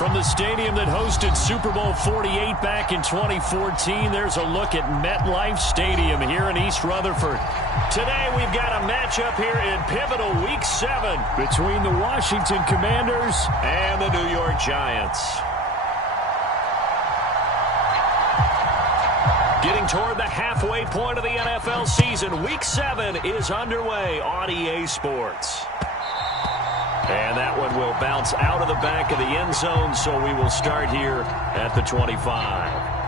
From the stadium that hosted Super Bowl 48 back in 2014, there's a look at MetLife Stadium here in East Rutherford. Today we've got a matchup here in pivotal Week 7 between the Washington Commanders and the New York Giants. Getting toward the halfway point of the NFL season, Week 7 is underway on EA Sports. And that one will bounce out of the back of the end zone, so we will start here at the 25.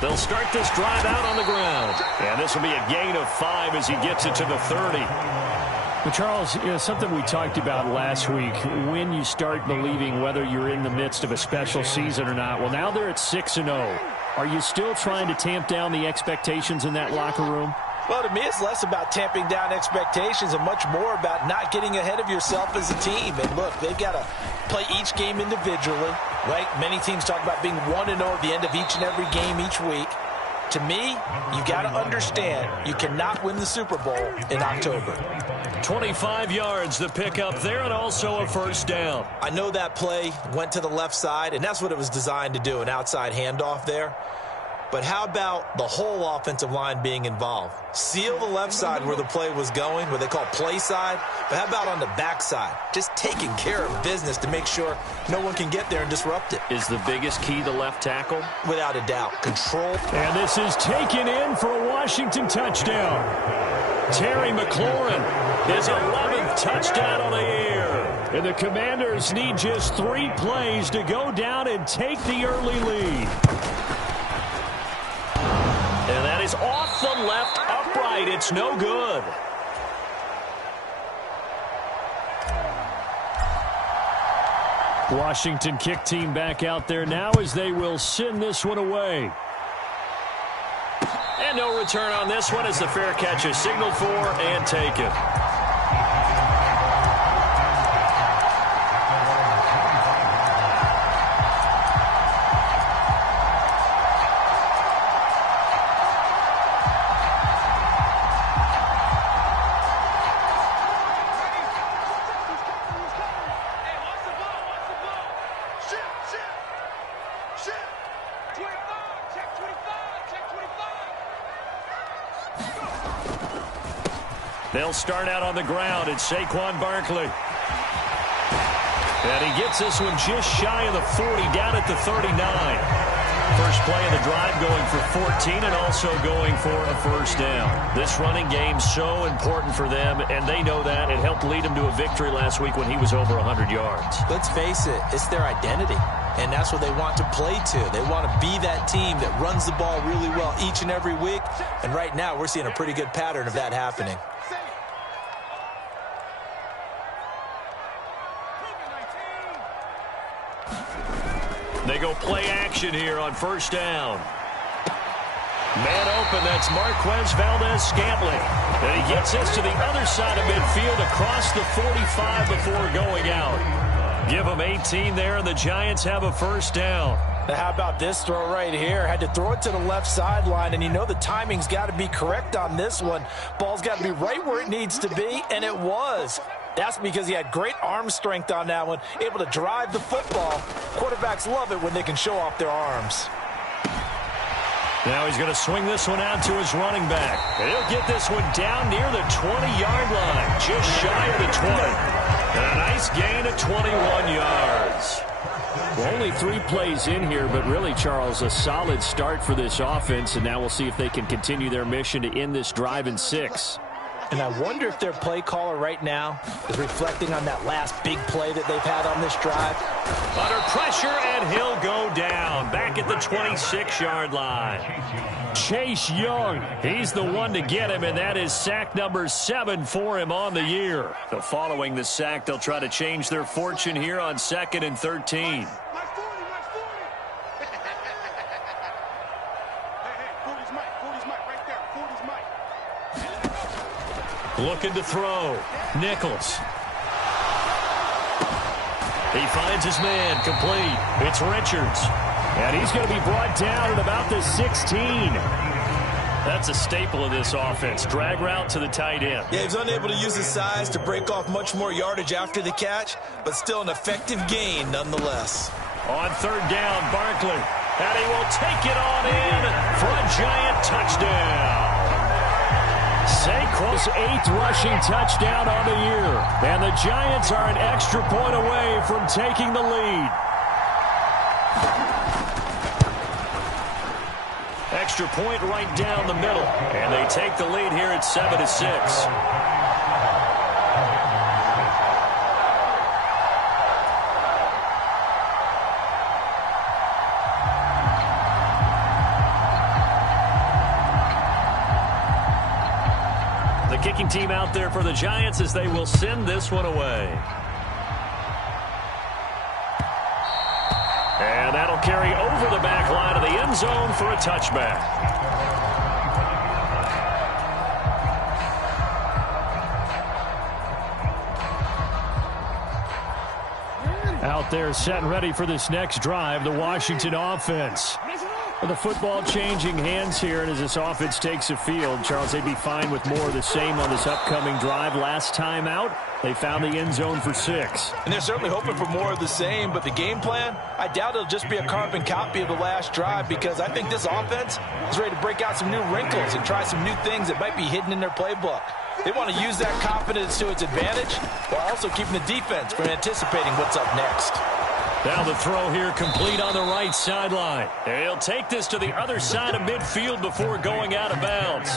They'll start this drive out on the ground. And this will be a gain of 5 as he gets it to the 30. Well, Charles, something we talked about last week, when you start believing whether you're in the midst of a special season or not. Well, now they're at 6-0. Are you still trying to tamp down the expectations in that locker room? Well, to me, it's less about tamping down expectations and much more about not getting ahead of yourself as a team. And look, they've got to play each game individually, right? Many teams talk about being 1-0 at the end of each and every game each week. To me, you got to understand you cannot win the Super Bowl in October. 25 yards the pickup there, and also a first down. I know that play went to the left side, and that's what it was designed to do, an outside handoff there. But how about the whole offensive line being involved? Seal the left side where the play was going, what they call play side. But how about on the back side? Just taking care of business to make sure no one can get there and disrupt it. Is the biggest key the left tackle? Without a doubt. Control. And this is taken in for a Washington touchdown. Terry McLaurin, his 11th touchdown on the year. And the Commanders need just 3 plays to go down and take the early lead. And that is off the left upright. It's no good. Washington kick team back out there now as they will send this one away. And no return on this one as the fair catch is signaled for and taken. They'll start out on the ground. It's Saquon Barkley. And he gets this one just shy of the 40, down at the 39. First play of the drive going for 14 and also going for a first down. This running game so important for them, and they know that. It helped lead them to a victory last week when he was over 100 yards. Let's face it, it's their identity. And that's what they want to play to. They want to be that team that runs the ball really well each and every week. And right now we're seeing a pretty good pattern of that happening. They go play action here on first down. Man open, that's Marquez Valdez-Scantling. And he gets this to the other side of midfield across the 45 before going out. Give them 18 there, and the Giants have a first down. Now how about this throw right here? Had to throw it to the left sideline, and you know the timing's got to be correct on this one. Ball's got to be right where it needs to be, and it was. That's because he had great arm strength on that one, able to drive the football. Quarterbacks love it when they can show off their arms. Now he's going to swing this one out to his running back. And he'll get this one down near the 20-yard line, just shy of the 20. And a nice gain of 21 yards. Well, only 3 plays in here, but really, Charles, a solid start for this offense. And now we'll see if they can continue their mission to end this drive in 6. And I wonder if their play caller right now is reflecting on that last big play that they've had on this drive. Under pressure, and he'll go down. Back at the 26-yard line. Chase Young, he's the one to get him, and that is sack number 7 for him on the year. So following the sack, they'll try to change their fortune here on 2nd and 13. Looking to throw. Nichols. He finds his man, complete. It's Richards. And he's going to be brought down at about the 16. That's a staple of this offense. Drag route to the tight end. Yeah, he was unable to use his size to break off much more yardage after the catch, but still an effective gain nonetheless. On 3rd down, Barkley. And he will take it on in for a giant touchdown. Saquon's 8th rushing touchdown on the year. And the Giants are an extra point away from taking the lead. Extra point right down the middle. And they take the lead here at 7-6. Kicking team out there for the Giants as they will send this one away. And that'll carry over the back line of the end zone for a touchback. Out there set and ready for this next drive, the Washington offense. The football changing hands here, and as this offense takes the field, Charles, they'd be fine with more of the same on this upcoming drive. Last time out, they found the end zone for 6. And they're certainly hoping for more of the same, but the game plan, I doubt it'll just be a carbon copy of the last drive, because I think this offense is ready to break out some new wrinkles and try some new things that might be hidden in their playbook. They want to use that confidence to its advantage while also keeping the defense from anticipating what's up next. Now the throw here complete on the right sideline. He'll take this to the other side of midfield before going out of bounds.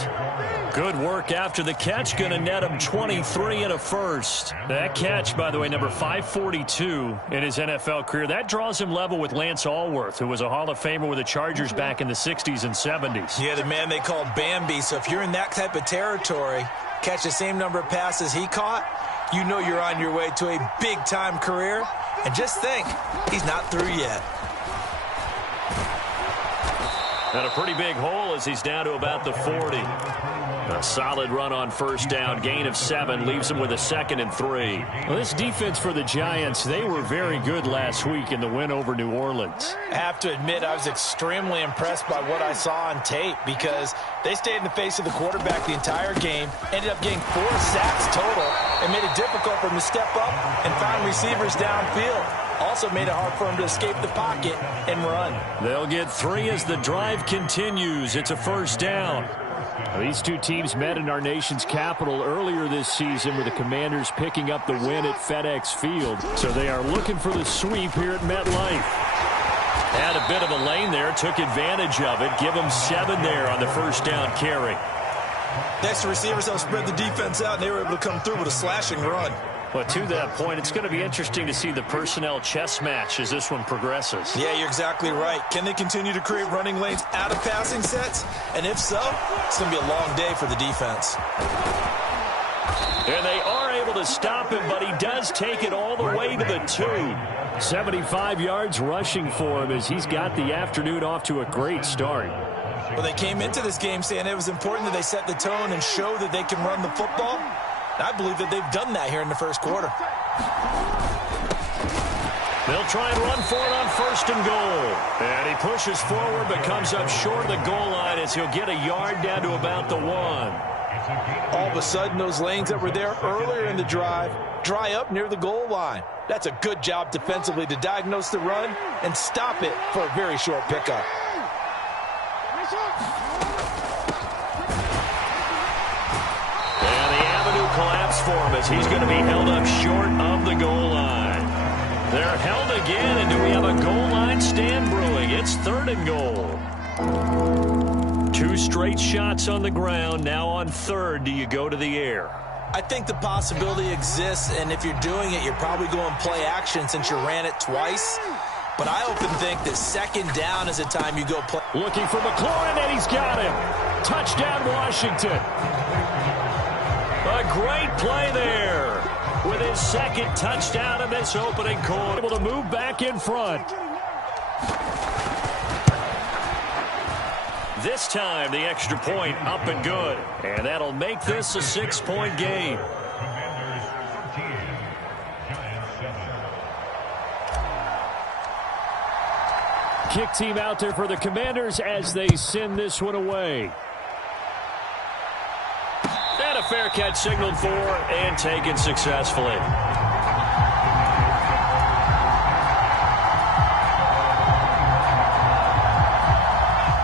Good work after the catch. Going to net him 23 and a first. That catch, by the way, number 542 in his NFL career. That draws him level with Lance Allworth, who was a Hall of Famer with the Chargers back in the 60s and 70s. Yeah, the man they called Bambi. So if you're in that type of territory, catch the same number of passes he caught, you know you're on your way to a big-time career. And just think, he's not through yet. And a pretty big hole as he's down to about the 40. A solid run on first down. Gain of 7 leaves him with a 2nd and 3. Well, this defense for the Giants, they were very good last week in the win over New Orleans. I have to admit, I was extremely impressed by what I saw on tape because they stayed in the face of the quarterback the entire game, ended up getting 4 sacks total, and made it difficult for him to step up and find receivers downfield. Also made it hard for him to escape the pocket and run. They'll get 3 as the drive continues. It's a first down. These two teams met in our nation's capital earlier this season with the Commanders picking up the win at FedEx Field. So they are looking for the sweep here at MetLife. Had a bit of a lane there, took advantage of it. Give them 7 there on the first down carry. Next, the receivers helped spread the defense out, and they were able to come through with a slashing run. But to that point, it's going to be interesting to see the personnel chess match as this one progresses. Yeah, you're exactly right. Can they continue to create running lanes out of passing sets? And if so, it's going to be a long day for the defense. And they are able to stop him, but he does take it all the way to the 2. 75 yards rushing for him as he's got the afternoon off to a great start. Well, they came into this game saying it was important that they set the tone and show that they can run the football. I believe that they've done that here in the first quarter. They'll try and run for it on 1st and goal. And he pushes forward but comes up short of the goal line as he'll get a yard down to about the 1. All of a sudden, those lanes that were there earlier in the drive dry up near the goal line. That's a good job defensively to diagnose the run and stop it for a very short pickup. Collapse for him as he's going to be held up short of the goal line. They're held again, and do we have a goal line stand brewing? It's 3rd and goal. 2 straight shots on the ground. Now on 3rd, do you go to the air? I think the possibility exists, and if you're doing it, you're probably going play action since you ran it twice. But I often think that 2nd down is the time you go play. Looking for McLaurin, and he's got him. Touchdown, Washington. A great play there with his 2nd touchdown in this opening quarter. Able to move back in front. This time, the extra point up and good. And that'll make this a 6-point game. Kick team out there for the Commanders as they send this one away. And a fair catch signaled for and taken successfully.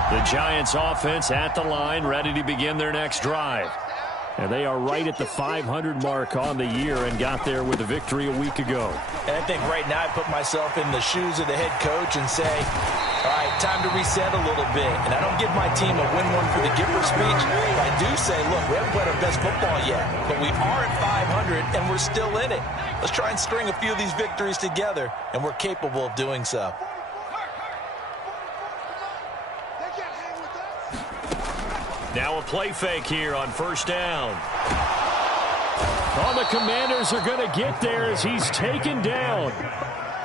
The Giants offense at the line, ready to begin their next drive. And they are right at the 500 mark on the year and got there with a victory a week ago. And I think right now I put myself in the shoes of the head coach and say, all right, time to reset a little bit. And I don't give my team a win one for the giver speech. I do say, look, we haven't played our best football yet, but we are at 500 and we're still in it. Let's try and string a few of these victories together, and we're capable of doing so. Now a play fake here on 1st down. All the Commanders are going to get there as he's taken down.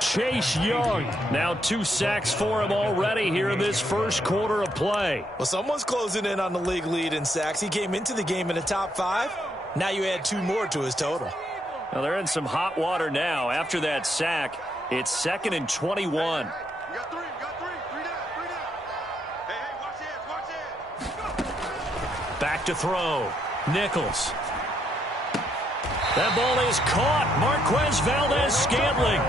Chase Young. Now 2 sacks for him already here in this first quarter of play. Well, someone's closing in on the league lead in sacks. He came into the game in the top 5. Now you add 2 more to his total. Well, they're in some hot water now. After that sack, it's 2nd and 21. Back to throw. Nichols. That ball is caught. Marquez Valdes-Scantling.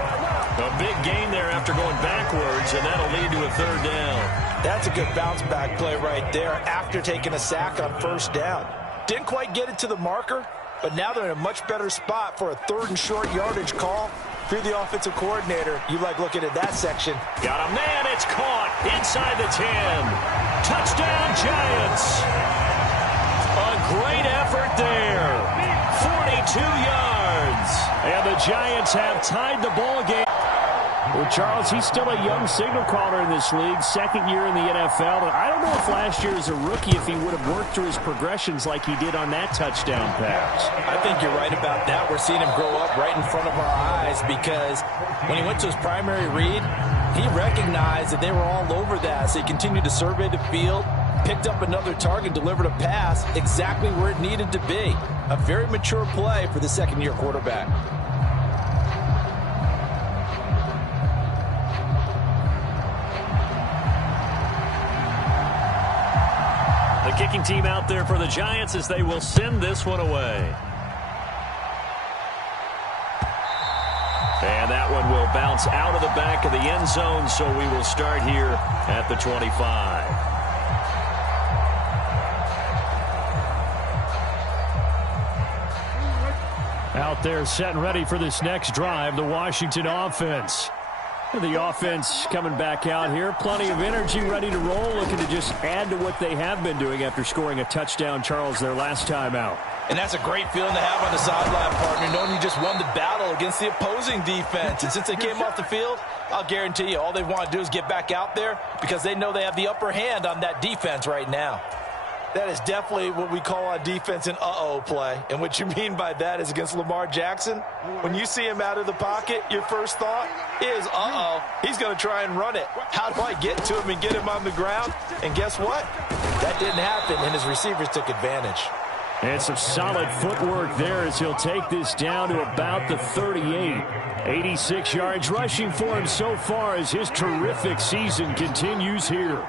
A big gain there after going backwards, and that'll lead to a 3rd down. That's a good bounce-back play right there after taking a sack on 1st down. Didn't quite get it to the marker, but now they're in a much better spot for a 3rd and short yardage call. If you're the offensive coordinator, you like looking at that section. Got a man. It's caught inside the 10. Touchdown, Giants. A great effort there. 42 yards. And the Giants have tied the ball game. Well, Charles, he's still a young signal caller in this league, 2nd year in the NFL. But I don't know if last year as a rookie if he would have worked through his progressions like he did on that touchdown pass. I think you're right about that. We're seeing him grow up right in front of our eyes because when he went to his primary read, he recognized that they were all over that. So he continued to survey the field, picked up another target, delivered a pass exactly where it needed to be. A very mature play for the 2nd-year quarterback. The kicking team out there for the Giants as they will send this one away. And that one will bounce out of the back of the end zone, so we will start here at the 25. Out there set and ready for this next drive, the Washington offense. The offense coming back out here. Plenty of energy, ready to roll, looking to just add to what they have been doing after scoring a touchdown, Charles, their last time out. And that's a great feeling to have on the sideline, partner, knowing you just won the battle against the opposing defense. And since they came off the field, I'll guarantee you all they want to do is get back out there because they know they have the upper hand on that defense right now. That is definitely what we call on defense an uh-oh play. And what you mean by that is against Lamar Jackson, when you see him out of the pocket, your first thought is, uh-oh, he's going to try and run it. How do I get to him and get him on the ground? And guess what? That didn't happen, and his receivers took advantage. And some solid footwork there as he'll take this down to about the 38. 86 yards rushing for him so far as his terrific season continues here.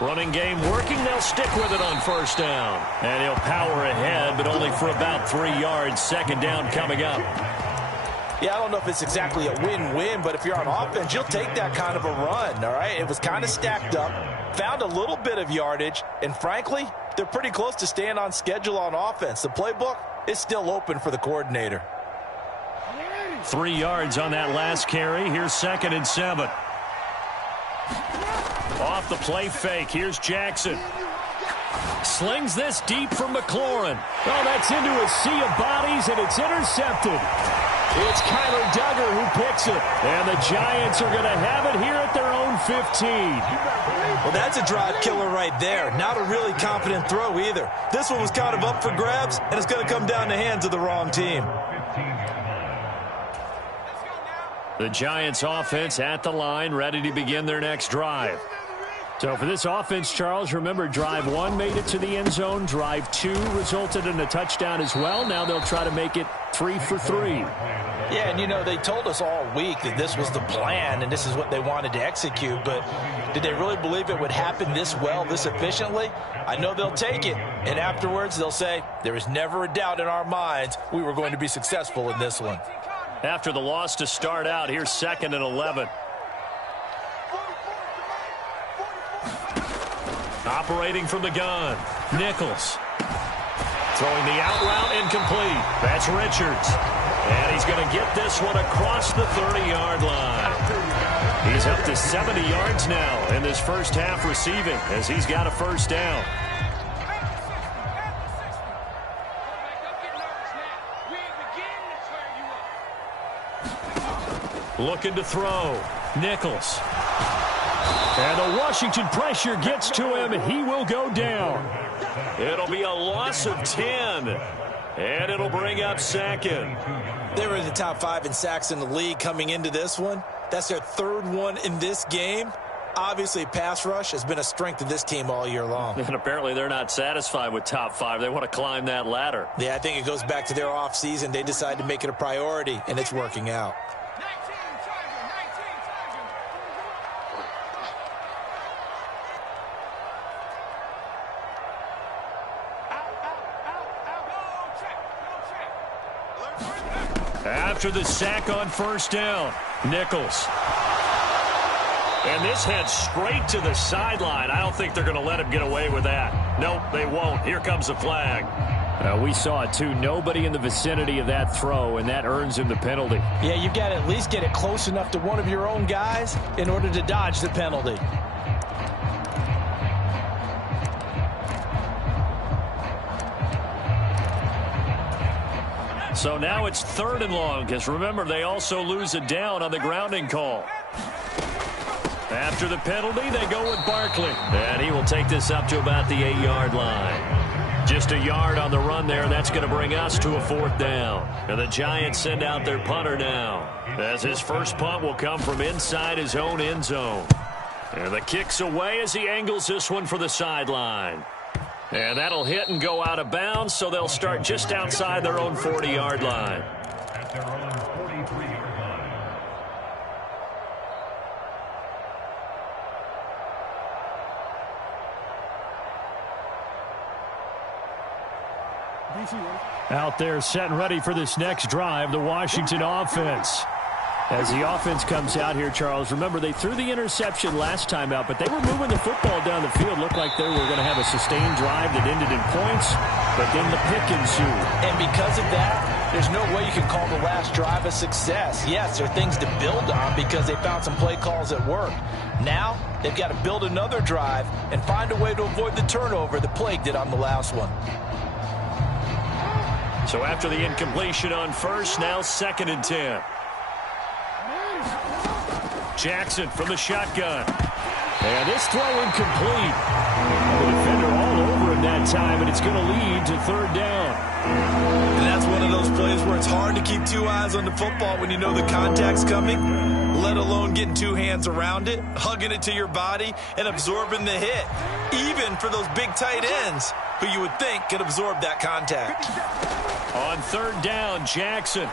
Running game working. They'll stick with it on 1st down. And he'll power ahead, but only for about 3 yards. 2nd down coming up. Yeah, I don't know if it's exactly a win-win, but if you're on offense, you'll take that kind of a run, all right? It was kind of stacked up, found a little bit of yardage, and frankly, they're pretty close to staying on schedule on offense. The playbook is still open for the coordinator. 3 yards on that last carry. Here's 2nd and 7. Off the play fake, here's Jackson. Slings this deep from McLaurin. Oh, that's into a sea of bodies, and it's intercepted. It's Kyler Duggar who picks it. And the Giants are going to have it here at their own 15. Well, that's a drive killer right there. Not a really confident throw either. This one was kind of up for grabs, and it's going to come down the hands of the wrong team. The Giants offense at the line, ready to begin their next drive. So for this offense, Charles, remember drive 1 made it to the end zone. Drive 2 resulted in a touchdown as well. Now they'll try to make it 3 for 3. Yeah, and you know, they told us all week that this was the plan and this is what they wanted to execute, but did they really believe it would happen this well, this efficiently? I know they'll take it, and afterwards they'll say, there was never a doubt in our minds we were going to be successful in this one. After the loss to start out, here's 2nd and 11. Operating from the gun, Nichols. Throwing the out route incomplete. That's Richards. And he's going to get this one across the 30-yard line. He's up to 70 yards now in this first half receiving as he's got a first down. Looking to throw. Nichols. And the Washington pressure gets to him, and he will go down. It'll be a loss of 10, and it'll bring up 2nd. They were in the top 5 in sacks in the league coming into this one. That's their 3rd one in this game. Obviously, pass rush has been a strength of this team all year long. And apparently they're not satisfied with top 5. They want to climb that ladder. Yeah, I think it goes back to their offseason. They decided to make it a priority, and it's working out. After the sack on first down, Nichols. And this heads straight to the sideline. I don't think they're going to let him get away with that. Nope, they won't. Here comes the flag. We saw it, too. Nobody in the vicinity of that throw, and that earns him the penalty. Yeah, you've got to at least get it close enough to one of your own guys in order to dodge the penalty. So now it's 3rd and long, because remember, they also lose a down on the grounding call. After the penalty, they go with Barkley. And he will take this up to about the 8-yard line. Just a yard on the run there. That's going to bring us to a 4th down. And the Giants send out their punter now, as his first punt will come from inside his own end zone. And the kick's away as he angles this one for the sideline. And that'll hit and go out of bounds, so they'll start just outside their own 40-yard line. At their own 43-yard line. Out there set and ready for this next drive, the Washington offense. As the offense comes out here, Charles, remember they threw the interception last time out, but they were moving the football down the field. Looked like they were going to have a sustained drive that ended in points, but then the pick ensued. And because of that, there's no way you can call the last drive a success. Yes, there are things to build on because they found some play calls that worked. Now, they've got to build another drive and find a way to avoid the turnover that plagued it on the last one. So after the incompletion on first, now 2nd and 10. Jackson from the shotgun. And this throw incomplete. The defender all over him that time, and it's going to lead to 3rd down. And that's one of those plays where it's hard to keep 2 eyes on the football when you know the contact's coming, let alone getting 2 hands around it, hugging it to your body, and absorbing the hit, even for those big tight ends who you would think could absorb that contact. On 3rd down, Jackson.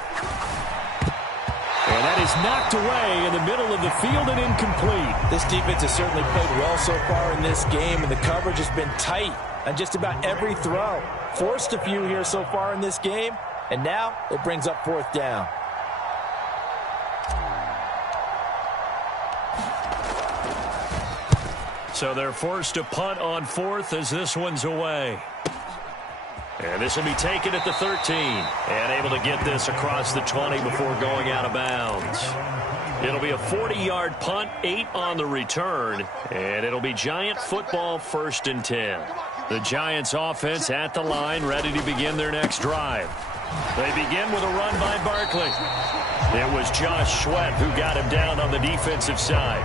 And that is knocked away in the middle of the field and incomplete. This defense has certainly played well so far in this game, and the coverage has been tight on just about every throw. Forced a few here so far in this game, and now it brings up 4th down. So they're forced to punt on 4th as this one's away. And this will be taken at the 13. And able to get this across the 20 before going out of bounds. It'll be a 40-yard punt, 8 on the return, and it'll be Giant football 1st and 10. The Giants offense at the line, ready to begin their next drive. They begin with a run by Barkley. It was Josh Sweat who got him down on the defensive side.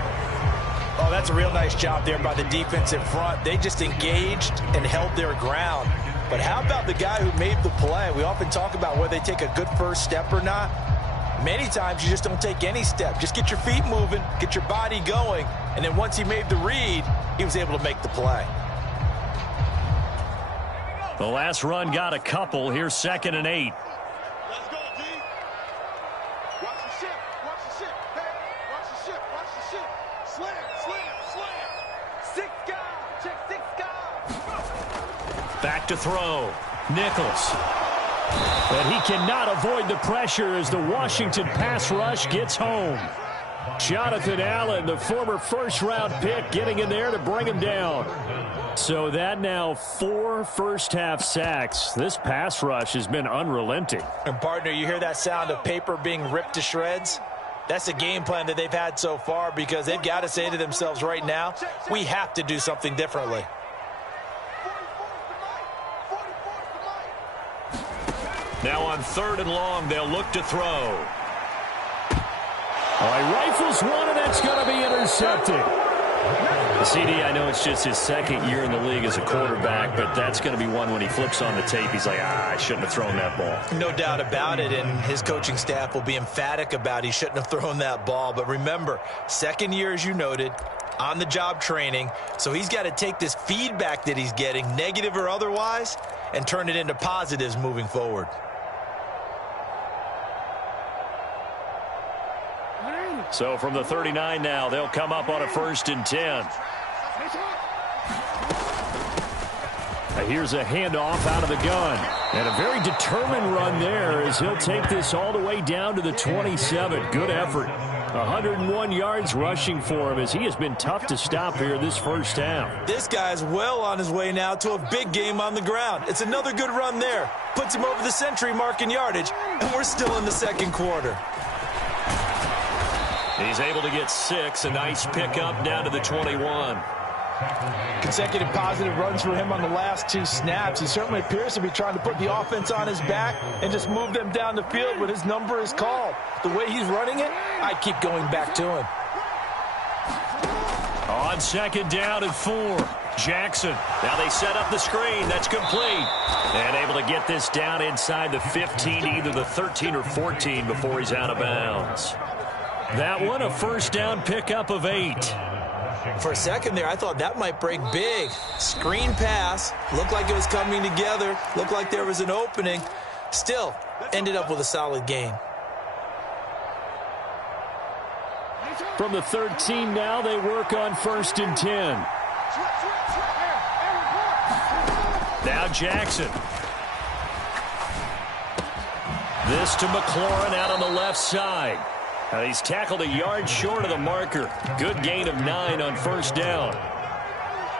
Oh, that's a real nice job there by the defensive front. They just engaged and held their ground. But how about the guy who made the play? We often talk about whether they take a good first step or not. Many times you just don't take any step. Just get your feet moving, get your body going, and then once he made the read, he was able to make the play. The last run got a couple. Here's 2nd and 8. Let's go, D. Watch the ship. Watch the ship. Hey, watch the ship. Watch the ship. Slam, slam, slam. 6 guys. Check 6 guys. Back to throw. Nichols. But he cannot avoid the pressure as the Washington pass rush gets home. Jonathan Allen, the former first-round pick, getting in there to bring him down. So that now 4 first-half sacks. This pass rush has been unrelenting. And, partner, you hear that sound of paper being ripped to shreds? That's the game plan that they've had so far because they've got to say to themselves right now, we have to do something differently. Now on 3rd and long, they'll look to throw. All right, rifles one, and that's going to be intercepted. CD, I know it's just his 2nd year in the league as a quarterback, but that's going to be one when he flips on the tape, he's like, I shouldn't have thrown that ball. No doubt about it, and his coaching staff will be emphatic about he shouldn't have thrown that ball. But remember, 2nd year, as you noted, on-the-job training, so he's got to take this feedback that he's getting, negative or otherwise, and turn it into positives moving forward. So from the 39 now, they'll come up on a 1st and 10. Here's a handoff out of the gun. And a very determined run there as he'll take this all the way down to the 27. Good effort. 101 yards rushing for him as he has been tough to stop here this first half. This guy's well on his way now to a big game on the ground. It's another good run there. Puts him over the century mark in yardage, and we're still in the 2nd quarter. He's able to get 6. A nice pickup down to the 21. Consecutive positive runs for him on the last 2 snaps. He certainly appears to be trying to put the offense on his back and just move them down the field when his number is called. The way he's running it, I keep going back to him. On 2nd down and 4. Jackson. Now they set up the screen. That's complete. And able to get this down inside the 15, either the 13 or 14 before he's out of bounds. That one, a 1st down pickup of 8. For a second there, I thought that might break big. Screen pass. Looked like it was coming together. Looked like there was an opening. Still, ended up with a solid gain. From the 13 now, they work on 1st and 10. Now Jackson. This to McLaurin out on the left side. He's tackled a yard short of the marker. Good gain of 9 on 1st down.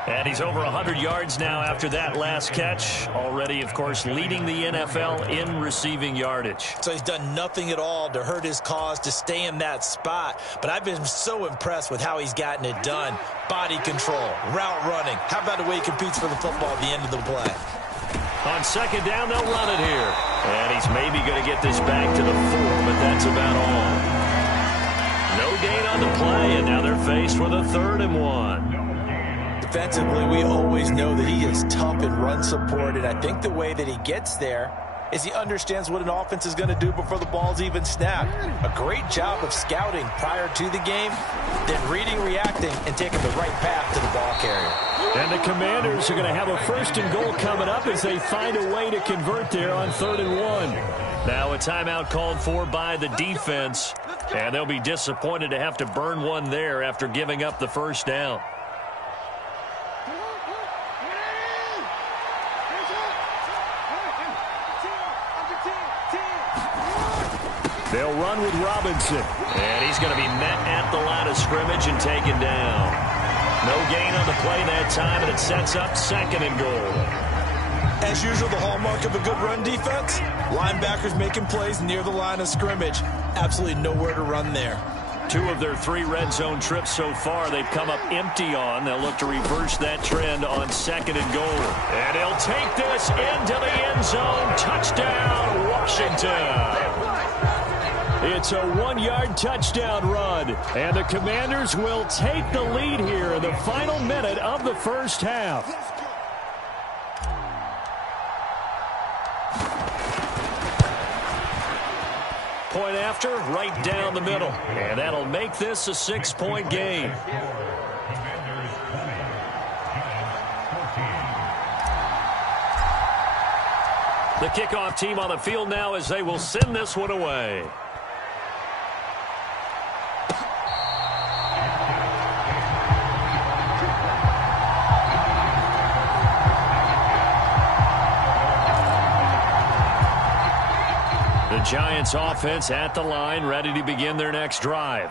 And he's over 100 yards now after that last catch. Already, of course, leading the NFL in receiving yardage. So he's done nothing at all to hurt his cause, to stay in that spot. But I've been so impressed with how he's gotten it done. Body control, route running. How about the way he competes for the football at the end of the play? On 2nd down, they'll run it here. And he's maybe going to get this back to the 4, but that's about all. No gain on the play, and now they're faced with a 3rd and 1. Defensively, we always know that he is tough in run support, and I think the way that he gets there is he understands what an offense is going to do before the ball's even snapped. A great job of scouting prior to the game, then reading, reacting, and taking the right path to the ball carrier. And the Commanders are going to have a 1st and goal coming up as they find a way to convert there on 3rd and 1. Now a timeout called for by the defense, and they'll be disappointed to have to burn one there after giving up the 1st down. They'll run with Robinson. And he's going to be met at the line of scrimmage and taken down. No gain on the play that time, and it sets up 2nd and goal. As usual, the hallmark of a good run defense, linebackers making plays near the line of scrimmage. Absolutely nowhere to run there. 2 of their 3 red zone trips so far, they've come up empty on. They'll look to reverse that trend on 2nd and goal. And he'll take this into the end zone. Touchdown, Washington. It's a 1-yard touchdown run. And the Commanders will take the lead here in the final minute of the first half. Point after, right down the middle. And that'll make this a 6-point game. The kickoff team on the field now as they will send this one away. Giants offense at the line, ready to begin their next drive.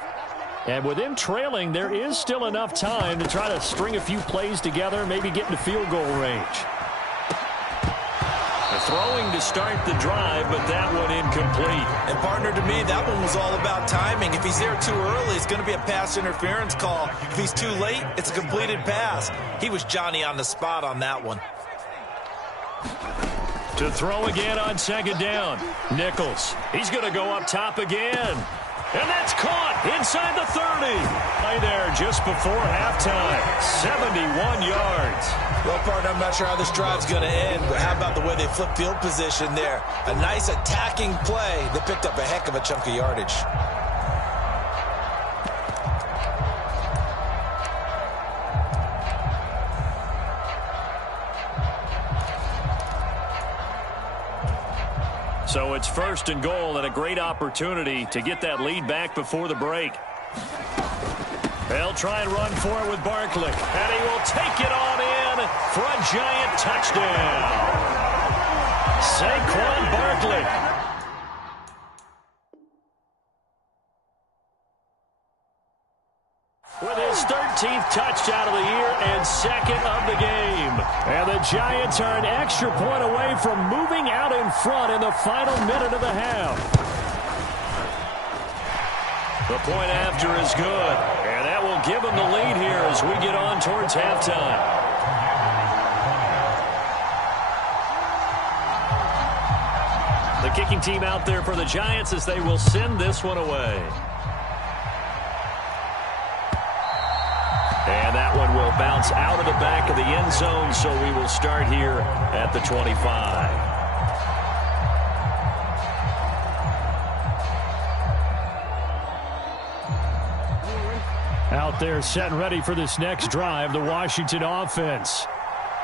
And with them trailing, there is still enough time to try to string a few plays together, maybe get into field goal range. Throwing to start the drive, but that one incomplete. And partner, to me, that one was all about timing. If he's there too early, it's going to be a pass interference call. If he's too late, it's a completed pass. He was Johnny on the spot on that one. To throw again on 2nd down. Nichols. He's going to go up top again. And that's caught inside the 30. Right there just before halftime. 71 yards. Well, partner, I'm not sure how this drive's going to end, but how about the way they flip field position there? A nice attacking play. They picked up a heck of a chunk of yardage. So it's 1st and goal and a great opportunity to get that lead back before the break. They'll try and run for it with Barkley. And he will take it on in for a giant touchdown. Saquon Barkley. With his 13th touchdown of the year and 2nd of the game. And the Giants are an extra point away from moving out in front in the final minute of the half. The point after is good. And that will give them the lead here as we get on towards halftime. The kicking team out there for the Giants as they will send this one away. And that one will bounce out of the back of the end zone, so we will start here at the 25. Out there set and ready for this next drive, the Washington offense.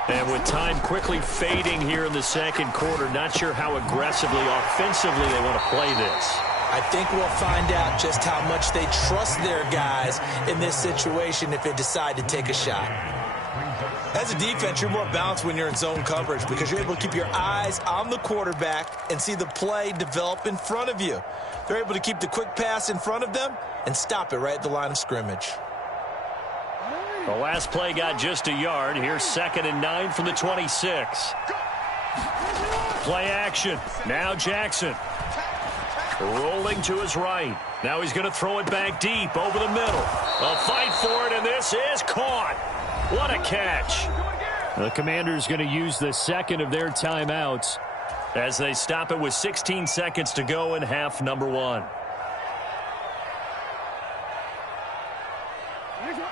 And with time quickly fading here in the 2nd quarter, not sure how aggressively, offensively they want to play this. I think we'll find out just how much they trust their guys in this situation if they decide to take a shot. As a defense, you're more balanced when you're in zone coverage because you're able to keep your eyes on the quarterback and see the play develop in front of you. They're able to keep the quick pass in front of them and stop it right at the line of scrimmage. The last play got just a yard. Here's 2nd and 9 from the 26. Play action. Now Jackson. Rolling to his right. Now he's going to throw it back deep over the middle. They'll fight for it, and this is caught. What a catch. The Commanders going to use the 2nd of their timeouts as they stop it with 16 seconds to go in half number 1.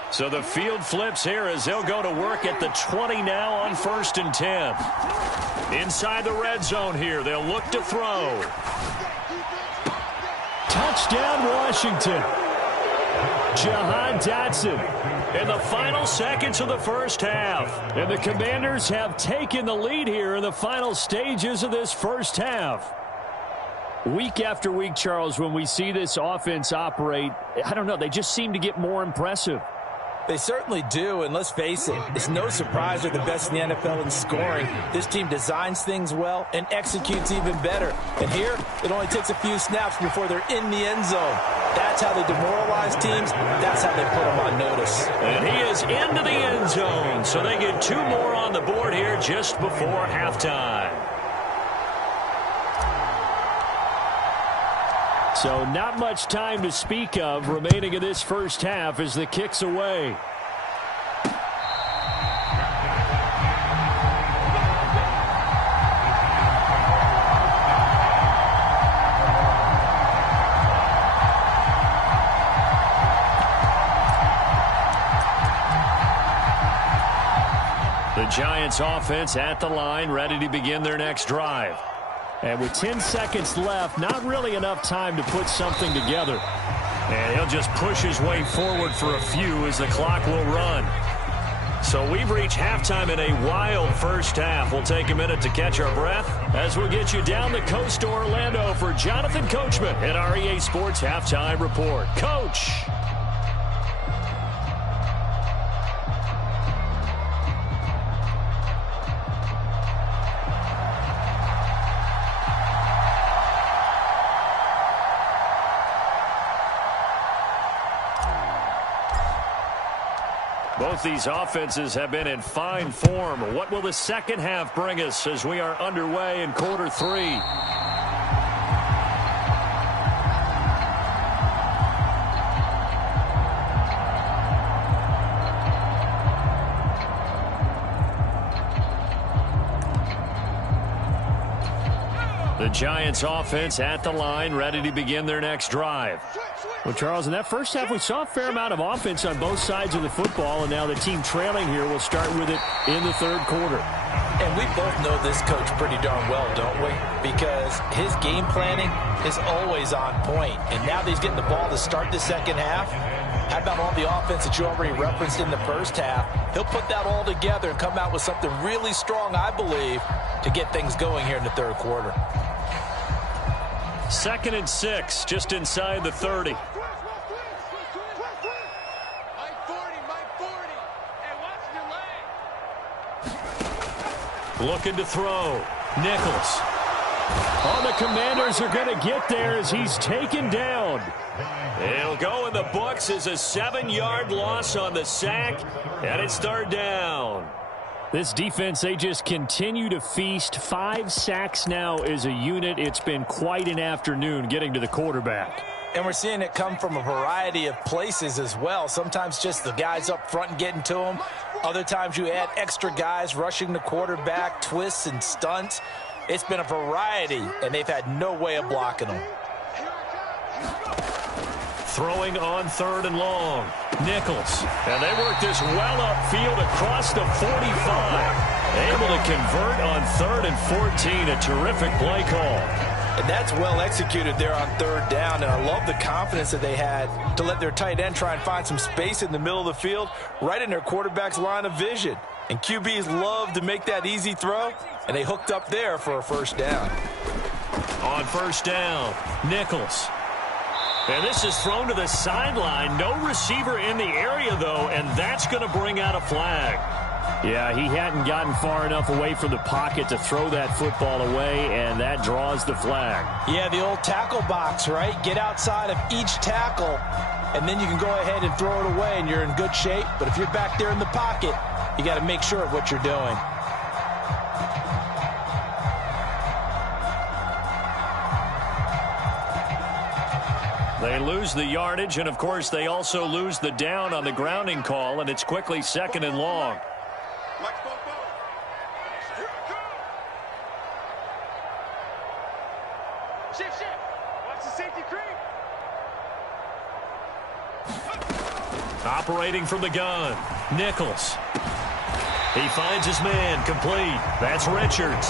So the field flips here as they'll go to work at the 20 now on 1st and 10. Inside the red zone here, they'll look to throw. Touchdown, Washington. Jahan Dotson in the final seconds of the first half. And the Commanders have taken the lead here in the final stages of this first half. Week after week, Charles, when we see this offense operate, I don't know, they just seem to get more impressive. They certainly do, and let's face it, it's no surprise they're the best in the NFL in scoring. This team designs things well and executes even better. And here, it only takes a few snaps before they're in the end zone. That's how they demoralize teams. That's how they put them on notice. And he is into the end zone, so they get 2 more on the board here just before halftime. So not much time to speak of remaining in this first half as the kick's away. The Giants offense at the line, ready to begin their next drive. And with 10 seconds left, not really enough time to put something together. And he'll just push his way forward for a few as the clock will run. So we've reached halftime in a wild first half. We'll take a minute to catch our breath as we'll get you down the coast to Orlando for Jonathan Coachman at our EA Sports Halftime Report. Coach! Both these offenses have been in fine form. What will the second half bring us as we are underway in quarter three? The Giants offense at the line, ready to begin their next drive. Well, Charles, in that first half, we saw a fair amount of offense on both sides of the football, and now the team trailing here will start with it in the third quarter. And we both know this coach pretty darn well, don't we? Because his game planning is always on point. And now that he's getting the ball to start the second half, how about all the offense that you already referenced in the first half? He'll put that all together and come out with something really strong, I believe, to get things going here in the third quarter. 2nd and 6, just inside the 30. Looking to throw. Nichols. Oh, the Commanders are going to get there as he's taken down. It'll go in the books as a 7-yard loss on the sack, and it's third down. This defense, they just continue to feast. 5 sacks now as a unit. It's been quite an afternoon getting to the quarterback. And we're seeing it come from a variety of places as well. Sometimes just the guys up front and getting to him. Other times you add extra guys rushing the quarterback, twists and stunts. It's been a variety, and they've had no way of blocking them. Throwing on 3rd and long. Nichols. And they work this well upfield across the 45. Able to convert on 3rd and 14. A terrific play call. And that's well executed there on 3rd down. And I love the confidence that they had to let their tight end try and find some space in the middle of the field, right in their quarterback's line of vision. And QBs love to make that easy throw, and they hooked up there for a first down. On 1st down, Nichols. And this is thrown to the sideline. No receiver in the area, though, and that's going to bring out a flag. Yeah, he hadn't gotten far enough away from the pocket to throw that football away, and that draws the flag. Yeah, the old tackle box, right? Get outside of each tackle, and then you can go ahead and throw it away, and you're in good shape. But if you're back there in the pocket, you got to make sure of what you're doing. They lose the yardage, and, of course, they also lose the down on the grounding call, and it's quickly 2nd and long. Shift. Watch the safety creep. Operating from the gun, Nichols. He finds his man, complete. That's Richards.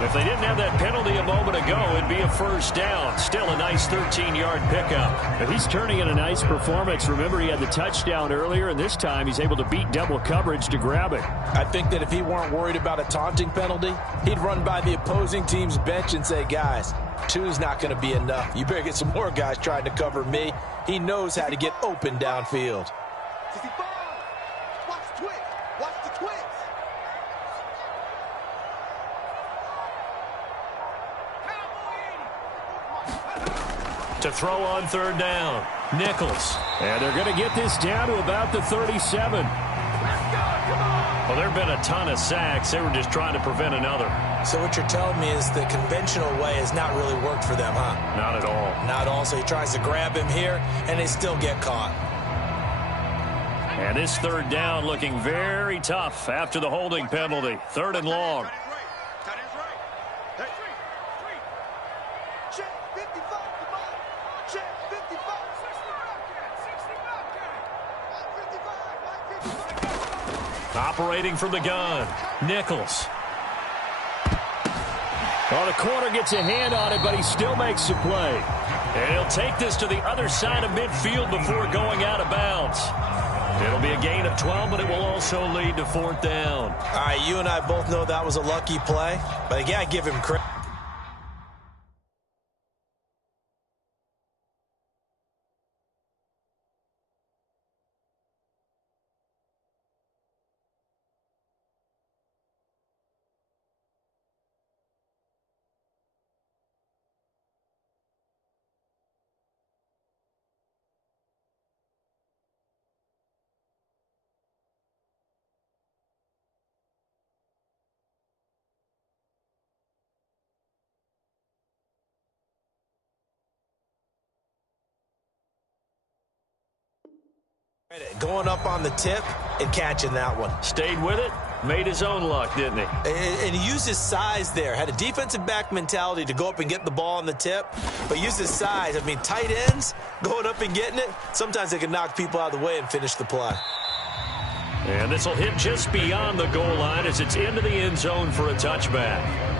If they didn't have that penalty a moment ago, it'd be a first down. Still a nice 13-yard pickup. But he's turning in a nice performance. Remember, he had the touchdown earlier, and this time he's able to beat double coverage to grab it. I think that if he weren't worried about a taunting penalty, he'd run by the opposing team's bench and say, guys, 2's not going to be enough. You better get some more guys trying to cover me. He knows how to get open downfield. Watch the twist. Watch the twist. To throw on 3rd down, Nichols. And they're going to get this down to about the 37. A Well, there have been a ton of sacks. They were just trying to prevent another. So what you're telling me is the conventional way has not really worked for them, huh? Not at all. Not at all. So he tries to grab him here, and they still get caught. And this third down looking very tough after the holding penalty. 3rd and long. Operating from the gun, Nichols. Well, the corner gets a hand on it, but he still makes the play. And he'll take this to the other side of midfield before going out of bounds. It'll be a gain of 12, but it will also lead to 4th down. All right, you and I both know that was a lucky play, but again, I give him credit. Going up on the tip and catching that one. Stayed with it, made his own luck, didn't he? And he used his size there. Had a defensive back mentality to go up and get the ball on the tip, but used his size. I mean, tight ends going up and getting it, sometimes they can knock people out of the way and finish the play. And this will hit just beyond the goal line as it's into the end zone for a touchback.